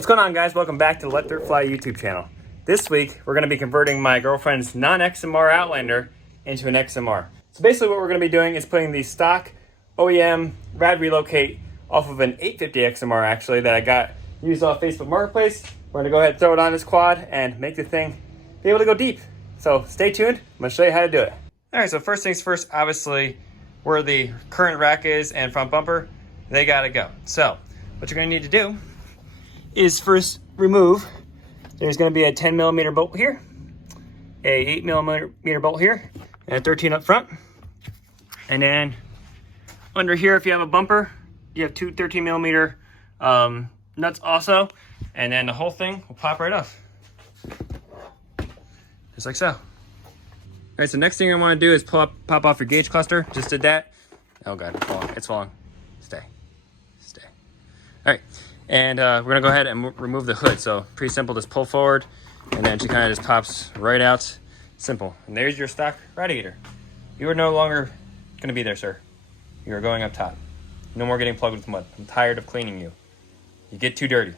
What's going on, guys? Welcome back to the Let Dirt Fly YouTube channel. This week, we're going to be converting my girlfriend's non-XMR Outlander into an XMR. So basically what we're going to be doing is putting the stock OEM Rad Relocate off of an 850 XMR actually that I got used off Facebook Marketplace. We're going to go ahead and throw it on this quad and make the thing be able to go deep. So stay tuned. I'm going to show you how to do it. All right, so first things first, obviously, where the current rack is and front bumper, they got to go. So what you're going to need to do is first remove, there's going to be a 10 millimeter bolt here, a 8 millimeter bolt here, and a 13 up front. And then under here, if you have a bumper, you have two 13 millimeter nuts also. And then the whole thing will pop right off. Just like so. All right, so next thing I want to do is pop off your gauge cluster. Just did that. Oh God, it's falling. It's falling. Stay. All right. And we're gonna go ahead and remove the hood. So pretty simple, just pull forward and then she kind of just pops right out. Simple. And there's your stock radiator. You are no longer gonna be there, sir. You are going up top. No more getting plugged with mud. I'm tired of cleaning you. You get too dirty.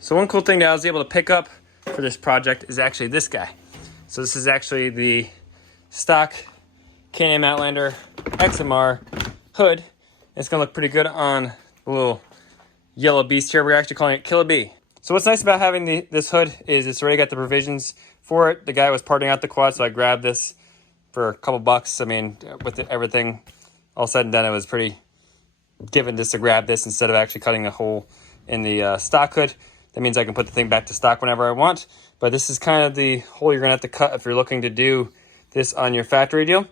So one cool thing that I was able to pick up for this project is actually this guy. So this is actually the stock Can-Am Outlander XMR hood. It's gonna look pretty good on the little yellow beast here. We're actually calling it Killer Bee. So what's nice about having this hood is it's already got the provisions for it. The guy was parting out the quad, so I grabbed this for a couple bucks. I mean, with everything all said and done, it was pretty given just to grab this instead of actually cutting a hole in the stock hood. That means I can put the thing back to stock whenever I want. But this is kind of the hole you're gonna have to cut if you're looking to do this on your factory deal.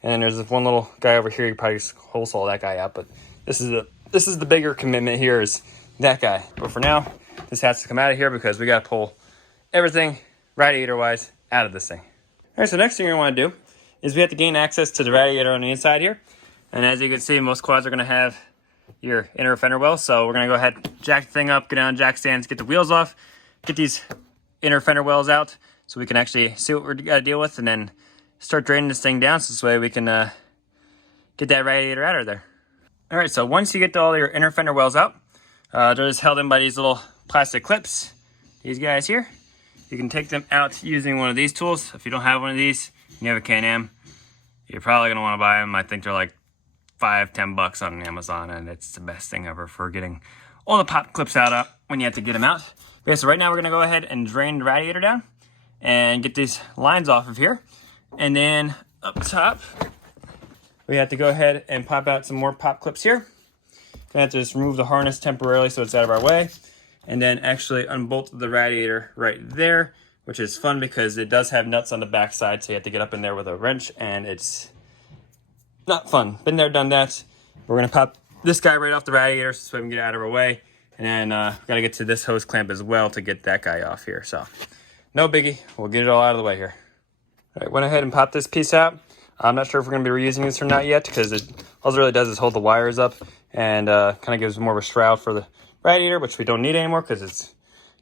And there's this one little guy over here. You probably just hole saw that guy out, but this is the bigger commitment here is that guy. But for now, this has to come out of here because we got to pull everything radiator-wise out of this thing. All right, so next thing we want to do is we have to gain access to the radiator on the inside here. And as you can see, most quads are going to have your inner fender well. So we're going to go ahead, jack the thing up, get down jack stands, get the wheels off, get these inner fender wells out so we can actually see what we're got to deal with and then start draining this thing down so this way we can get that radiator out of there. All right, so once you get all your inner fender wells out, they're just held in by these little plastic clips, these guys here. You can take them out using one of these tools. If you don't have one of these, and you have a Can-Am, you're probably gonna wanna buy them. I think they're like $5-10 bucks on Amazon, and it's the best thing ever for getting all the pop clips out when you have to get them out. Okay, so right now we're gonna go ahead and drain the radiator down and get these lines off of here. And then up top, we have to go ahead and pop out some more pop clips here. Gonna have to just remove the harness temporarily so it's out of our way. And then actually unbolt the radiator right there, which is fun because it does have nuts on the back side, so you have to get up in there with a wrench and it's not fun. Been there, done that. We're gonna pop this guy right off the radiator so we can get it out of our way. And then gotta get to this hose clamp as well to get that guy off here. So no biggie, we'll get it all out of the way here. All right, went ahead and popped this piece out. I'm not sure if we're going to be reusing this or not yet because all it really does is hold the wires up and kind of gives more of a shroud for the radiator, which we don't need anymore because it's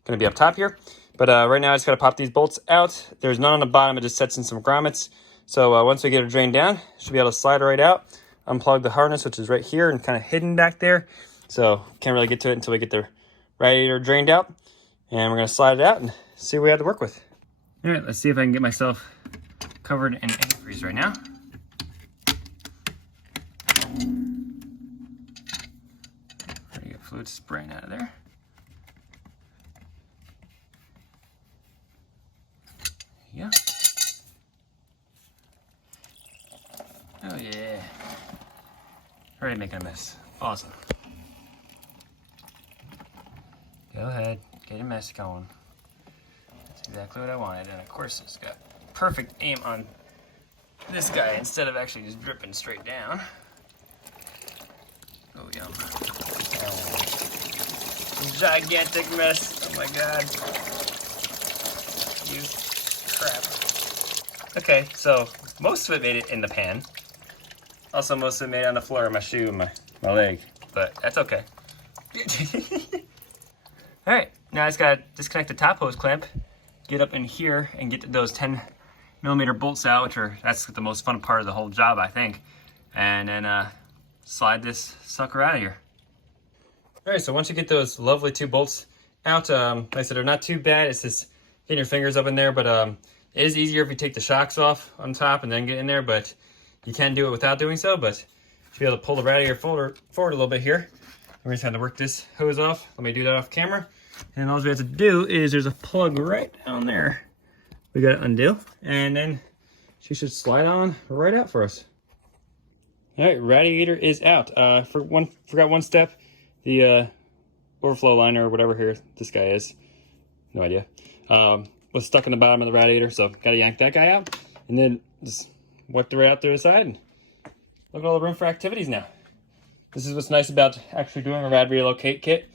going to be up top here. But right now I just got to pop these bolts out. There's none on the bottom. It just sets in some grommets. So once we get it drained down, should be able to slide it right out, unplug the harness, which is right here and kind of hidden back there. So can't really get to it until we get the radiator drained out. And we're going to slide it out and see what we have to work with. All right, let's see if I can get myself covered in antifreeze right now. Try to get fluid spraying out of there. Yeah. Oh yeah. Already making a mess. Awesome. Go ahead, get your mess going. That's exactly what I wanted, and of course it's got perfect aim on this guy instead of actually just dripping straight down. Oh, yum. Gigantic mess. Oh my God. You crap. Okay, so most of it made it in the pan. Also, most of it made it on the floor of my shoe, my leg, but that's okay. All right, now I just gotta disconnect the top hose clamp, get up in here and get those 10 millimeter bolts out, that's the most fun part of the whole job, I think. And then slide this sucker out of here. All right, so once you get those lovely 2 bolts out. Like I said, they're not too bad. It's just getting your fingers up in there, but it is easier if you take the shocks off on top and then get in there, but you can do it without doing so. But you should be able to pull the radiator forward a little bit here. We're just going to work this hose off. Let me do that off camera. And all we have to do is there's a plug right down there. We got to undo, and then she should slide on right out for us. All right, radiator is out. Forgot one step. The overflow liner or whatever here this guy is, no idea, was stuck in the bottom of the radiator, so got to yank that guy out, and then just wipe the right out to the side, and look at all the room for activities now. This is what's nice about actually doing a rad relocate kit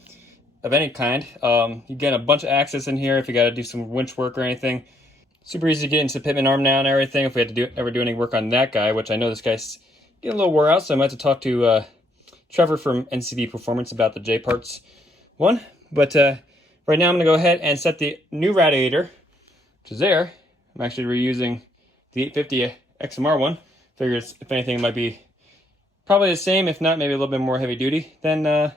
of any kind. You get a bunch of access in here if you got to do some winch work or anything. Super easy to get into the pitman arm now and everything if we had to ever do any work on that guy, which I know this guy's getting a little wore out, so I might have to talk to Trevor from NCB Performance about the J parts one. But right now I'm going to go ahead and set the new radiator, which is there. I'm actually reusing the 850 XMR one. Figures if anything it might be probably the same, if not maybe a little bit more heavy duty than the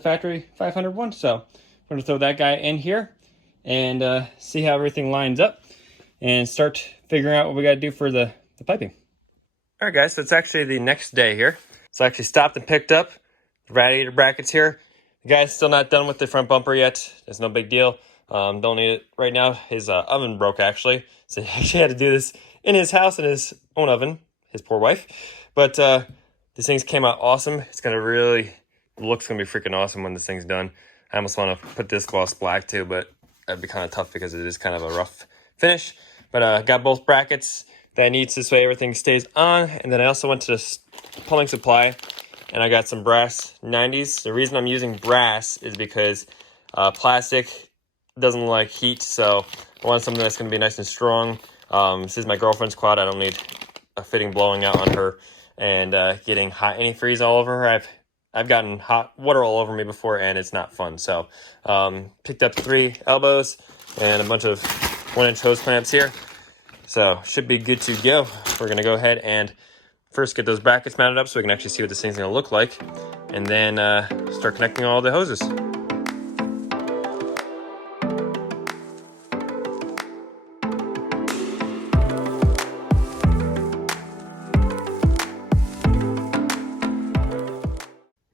factory 500 one. So I'm going to throw that guy in here and see how everything lines up and start figuring out what we got to do for the piping. All right, guys, so it's actually the next day here. So I actually stopped and picked up the radiator brackets here. The guy's still not done with the front bumper yet. It's no big deal. Don't need it right now. His oven broke, actually. So he actually had to do this in his house in his own oven. His poor wife. But these things came out awesome. It's going to really, the look's going to be freaking awesome when this thing's done. I almost want to put this gloss black too, but that'd be kind of tough because it is kind of a rough finish. But got both brackets that I need so this way everything stays on. And then I also went to this plumbing supply and I got some brass 90s. The reason I'm using brass is because plastic doesn't like heat, so I want something that's going to be nice and strong. This is my girlfriend's quad. I don't need a fitting blowing out on her and getting hot antifreeze all over her. I've gotten hot water all over me before and it's not fun. So picked up 3 elbows and a bunch of 1-inch hose clamps here. So should be good to go. We're going to go ahead and first get those brackets mounted up so we can actually see what this thing's going to look like, and then start connecting all the hoses.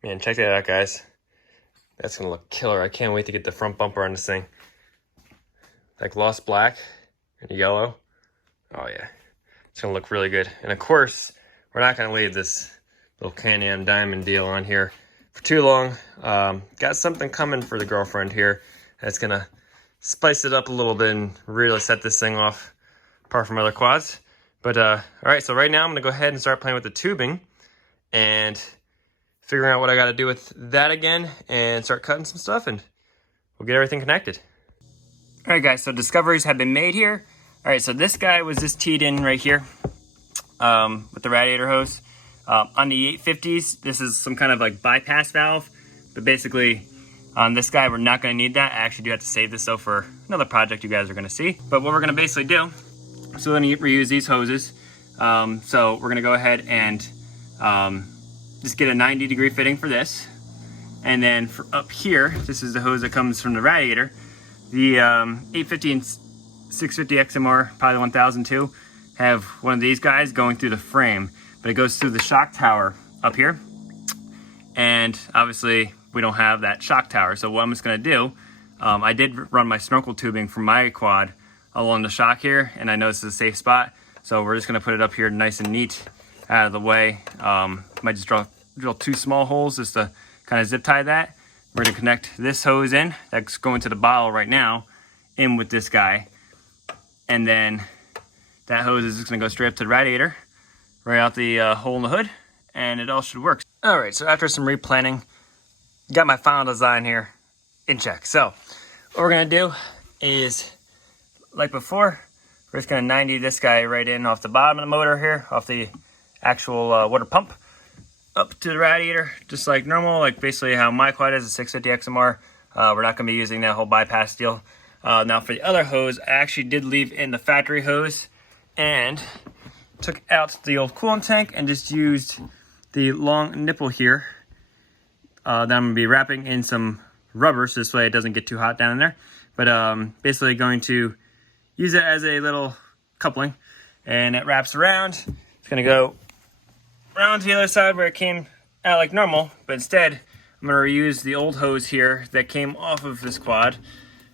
Man, check that out, guys. That's going to look killer. I can't wait to get the front bumper on this thing. Like gloss black and yellow. Oh yeah, it's gonna look really good. And of course, we're not gonna leave this little Can-Am diamond deal on here for too long. Got something coming for the girlfriend here that's gonna spice it up a little bit and really set this thing off apart from other quads. But all right, so right now I'm gonna go ahead and start playing with the tubing and figuring out what I gotta do with that again and start cutting some stuff, and we'll get everything connected. All right, guys, so discoveries have been made here. All right, so this guy was just teed in right here with the radiator hose. On the 850s, this is some kind of like bypass valve, but basically on this guy, we're not gonna need that. I actually do have to save this though for another project you guys are gonna see. But what we're gonna basically do, so we're gonna reuse these hoses. So we're gonna go ahead and just get a 90-degree fitting for this. And then for up here, this is the hose that comes from the radiator. The 850 and 650 XMR, probably the 1002, have one of these guys going through the frame, but it goes through the shock tower up here. And obviously we don't have that shock tower. So what I'm just gonna do, I did run my snorkel tubing from my quad along the shock here, and I know this is a safe spot. So we're just gonna put it up here nice and neat out of the way. Might just drill 2 small holes just to kind of zip tie that. We're gonna connect this hose in, that's going to the bottle right now, in with this guy. And then that hose is just gonna go straight up to the radiator, right out the hole in the hood, and it all should work. All right, so after some replanning, got my final design here in check. So what we're gonna do is, like before, we're just gonna 90 this guy right in off the bottom of the motor here, off the actual water pump, up to the radiator, just like normal, like basically how my quad is, a 650 XMR. We're not gonna be using that whole bypass deal. Now for the other hose, I actually did leave in the factory hose and took out the old coolant tank and just used the long nipple here that I'm gonna be wrapping in some rubber, so this way it doesn't get too hot down in there. But basically going to use it as a little coupling, and it wraps around. It's gonna go around to the other side where it came out like normal, but instead I'm gonna reuse the old hose here that came off of this quad,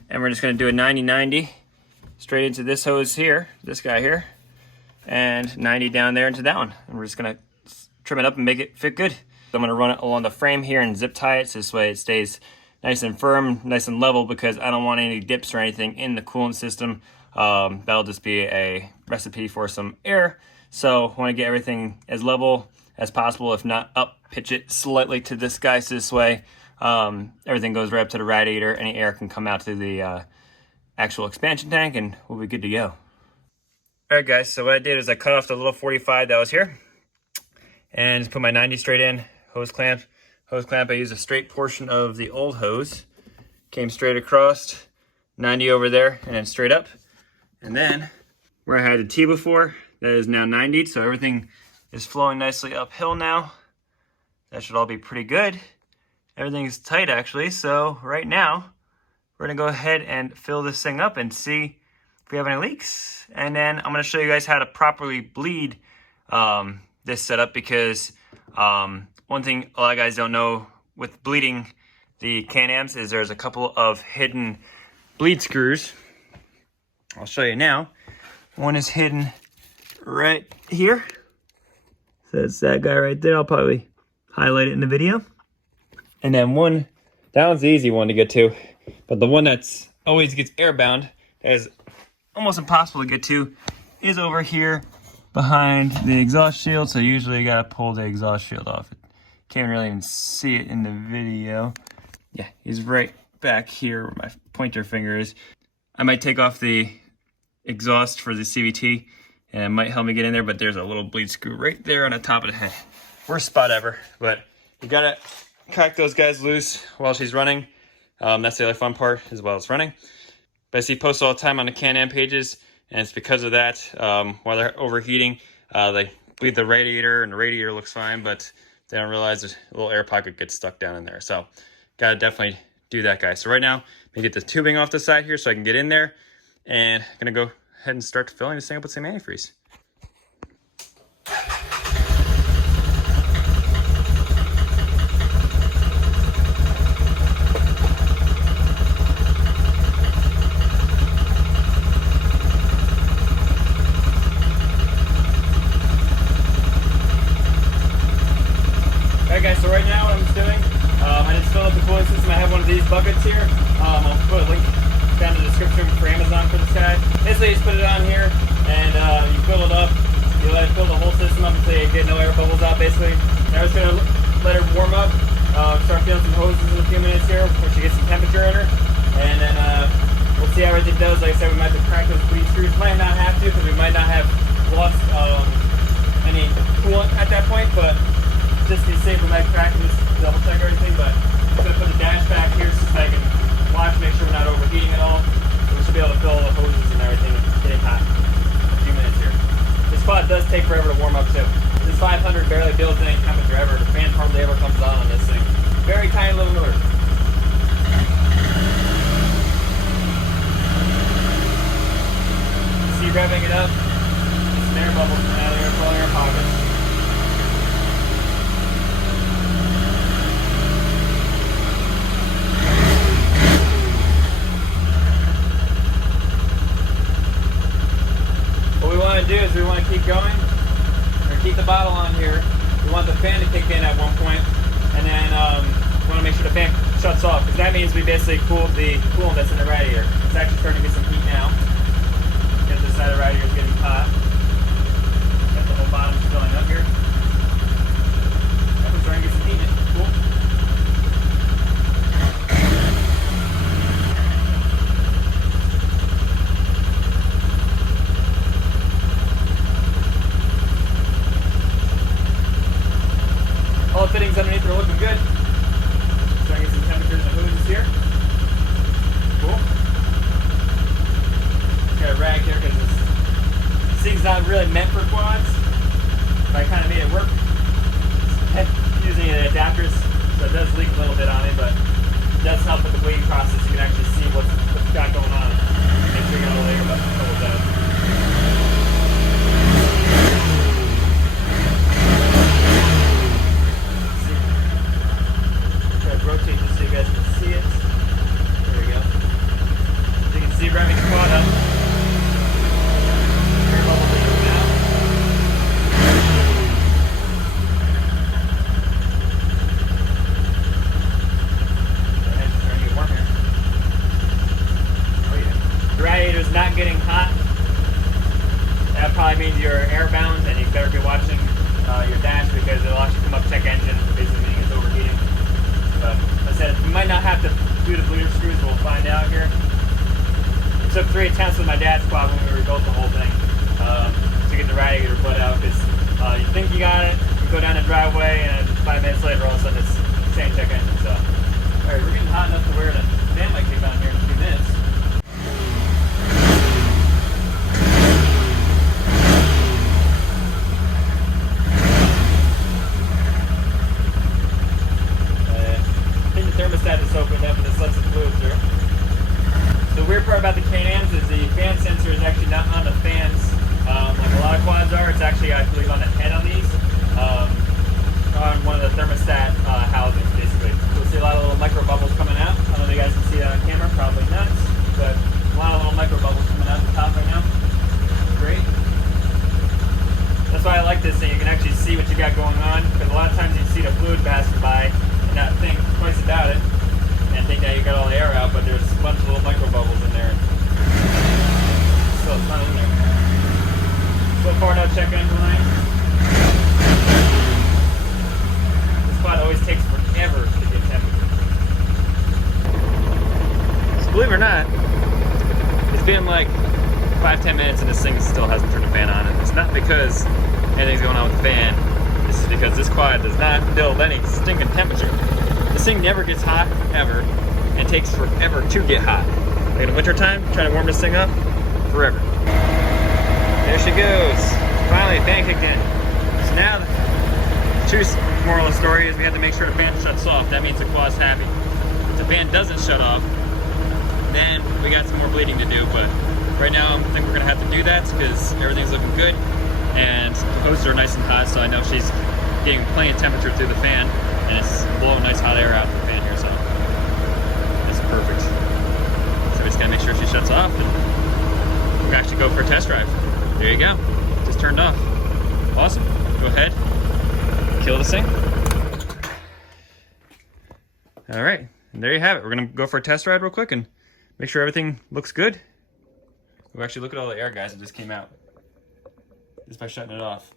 and we're just gonna do a 90-90 straight into this hose here, this guy here, and 90 down there into that one. And we're just gonna trim it up and make it fit good. So I'm gonna run it along the frame here and zip tie it so this way it stays nice and firm, nice and level, because I don't want any dips or anything in the coolant system. That'll just be a recipe for some air. So I want to get everything as level as possible, if not up, pitch it slightly to this guy so this way everything goes right up to the radiator. Any air can come out to the actual expansion tank and we'll be good to go. Alright guys, so what I did is I cut off the little 45 that was here and just put my 90 straight in, hose clamp. I used a straight portion of the old hose, came straight across, 90 over there, and then straight up. And then where I had the T before, that is now 90, so everything is flowing nicely uphill now. That should all be pretty good. Everything is tight actually, so right now we're gonna go ahead and fill this thing up and see if we have any leaks. And then I'm gonna show you guys how to properly bleed this setup, because one thing a lot of guys don't know with bleeding the Can-Ams is there's a couple of hidden bleed screws. I'll show you now. One is hidden right here. So it's that guy right there. I'll probably highlight it in the video. And then that one's the easy one to get to. But the one that's always gets airbound, that is almost impossible to get to, is over here behind the exhaust shield. So usually you gotta pull the exhaust shield off. Can't really even see it in the video. Yeah, he's right back here where my pointer finger is. I might take off the exhaust for the CVT and it might help me get in there, but there's a little bleed screw right there on the top of the head. Worst spot ever, but you gotta crack those guys loose while she's running. That's the other fun part, as well as running. But I see posts all the time on the Can-Am pages, and it's because of that. While they're overheating, they bleed the radiator, and the radiator looks fine, but they don't realize a little air pocket gets stuck down in there. So gotta definitely do that, guys. So right now, let me get the tubing off the side here so I can get in there, and I'm gonna go ahead and start filling this thing up with some antifreeze. Alright guys, so right now what I'm just doing, I just filled up the cooling system. I have one of these buckets here. I'll put a link down in the description for Amazon for this guy. Basically, you just put it on here and you fill it up. You let it fill the whole system up until you get no air bubbles out, basically. Now I'm just going to let her warm up, start feeling some hoses in a few minutes here once she gets some temperature in her. And then we'll see how everything does. Like I said, we might have to crack those bleed screws. Might not have to, because we might not have lost any coolant at that point, but just to be safe, we might crack and just double check everything. But I'm going to put the dash back here so I can watch, make sure we're not overheating at all. We should be able to fill all the hoses and everything and get it hot in a few minutes here. This spot does take forever to warm up too. This 500 barely builds any temperature ever. The fan hardly ever comes on this thing. Very tiny little motor. See revving it up. Some air bubbles coming out of there, filling air pockets. What we want to do is we want to keep going, or keep the bottle on here. We want the fan to kick in at one point, and then we want to make sure the fan shuts off, because that means we basically cooled the coolant that's in the radiator. It's actually starting to get some heat now. Get this side of the radiator is getting hot. Got the whole bottom filling up here. We're starting to get some heat in it. Cool. All the fittings underneath are looking good. So I get some temperatures and hoses here. Cool. Got a rag here because this thing's not really meant for quads, but I kind of made it work. Using adapters, so it does leak a little bit on it, but does help with the bleeding process. You can actually see what's got going on. Make sure you got all the air bubbles out. Try to rotate this so you guys can see it. There we go. You can see revving the quad up. Air bubble bleeding out. The radiator is not getting hot. That probably means you're airbound and you better be watching your dash because it'll actually come up check engine, basically meaning it's overheating. But like I said, you might not have to do the bleeder screws, we'll find out here. It took 3 attempts with my dad's quad when we rebuilt the whole thing to get the radiator butt out because you think you got it, you go down the driveway and 5 minutes later all of a sudden it's the same check engine. So, alright, we're getting hot enough to where the fan might kick on here in a few minutes. Thermostat is opened up and this lets the fluid through. The weird part about the Can-Ams is the fan sensor is actually not on the fans like a lot of quads are. It's actually, I believe, on the head on these, on one of the thermostat housings, basically. You'll see a lot of little micro bubbles coming out. I don't know if you guys can see that on camera, probably not, but a lot of little micro bubbles coming out the top right now. Great. That's why I like this thing. You can actually see what you got going on, because a lot of times you see the fluid passing by and not think twice about it and think that you got all the air out, but there's a bunch of little micro bubbles in there. Still a ton in there. So far, no check engine light. This quad always takes forever to get temperature. So believe it or not, it's been like 5-10 minutes and this thing still hasn't turned the fan on. And it's not because anything's going on with the fan. This is because this quad does not build any stinking temperature. This thing never gets hot, ever, and takes forever to get hot. Like in the winter time, trying to warm this thing up, forever. There she goes. Finally, fan kicked in. So now, the true moral of the story is we have to make sure the fan shuts off. That means the quad's happy. If the fan doesn't shut off, then we got some more bleeding to do, but right now I think we're gonna have to do that because everything's looking good. And the hoses are nice and hot, so I know she's getting plenty of temperature through the fan, and it's blowing nice hot air out of the fan here, so it's perfect. So we just gotta make sure she shuts off, and we'll actually go for a test drive. There you go, just turned off. Awesome, go ahead, kill this thing. All right, and there you have it. We're gonna go for a test ride real quick and make sure everything looks good. We'll actually look at all the air, guys, that just came out. Just by shutting it off.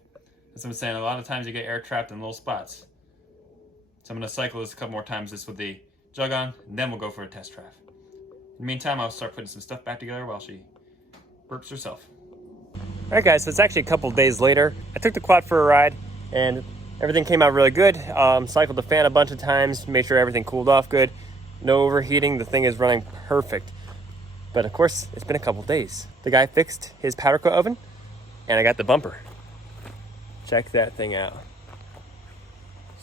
As I'm saying, a lot of times you get air trapped in little spots. So I'm going to cycle this a couple more times just with the jug on, and then we'll go for a test drive. In the meantime, I'll start putting some stuff back together while she burps herself. Alright guys, so it's actually a couple days later. I took the quad for a ride, and everything came out really good. Cycled the fan a bunch of times, made sure everything cooled off good. No overheating, the thing is running perfect. But of course, it's been a couple days. The guy fixed his powder coat oven, and I got the bumper. Check that thing out.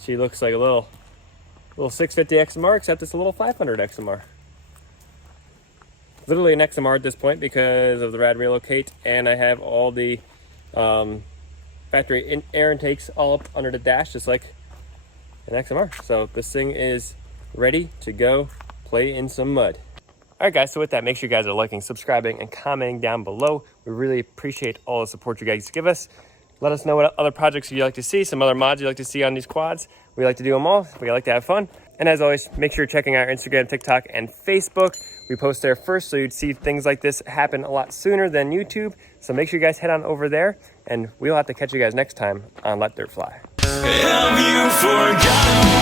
She looks like a little 650 XMR, except it's a little 500 XMR. Literally an XMR at this point because of the rad Relocate, and I have all the factory air intakes all up under the dash, just like an XMR. So this thing is ready to go play in some mud. All right, guys, so with that, make sure you guys are liking, subscribing, and commenting down below. We really appreciate all the support you guys give us. Let us know what other projects you'd like to see, some other mods you'd like to see on these quads. We like to do them all. We like to have fun. And as always, make sure you're checking out our Instagram, TikTok, and Facebook. We post there first, so you'd see things like this happen a lot sooner than YouTube. So make sure you guys head on over there, and we'll have to catch you guys next time on Let Dirt Fly. Have you forgotten?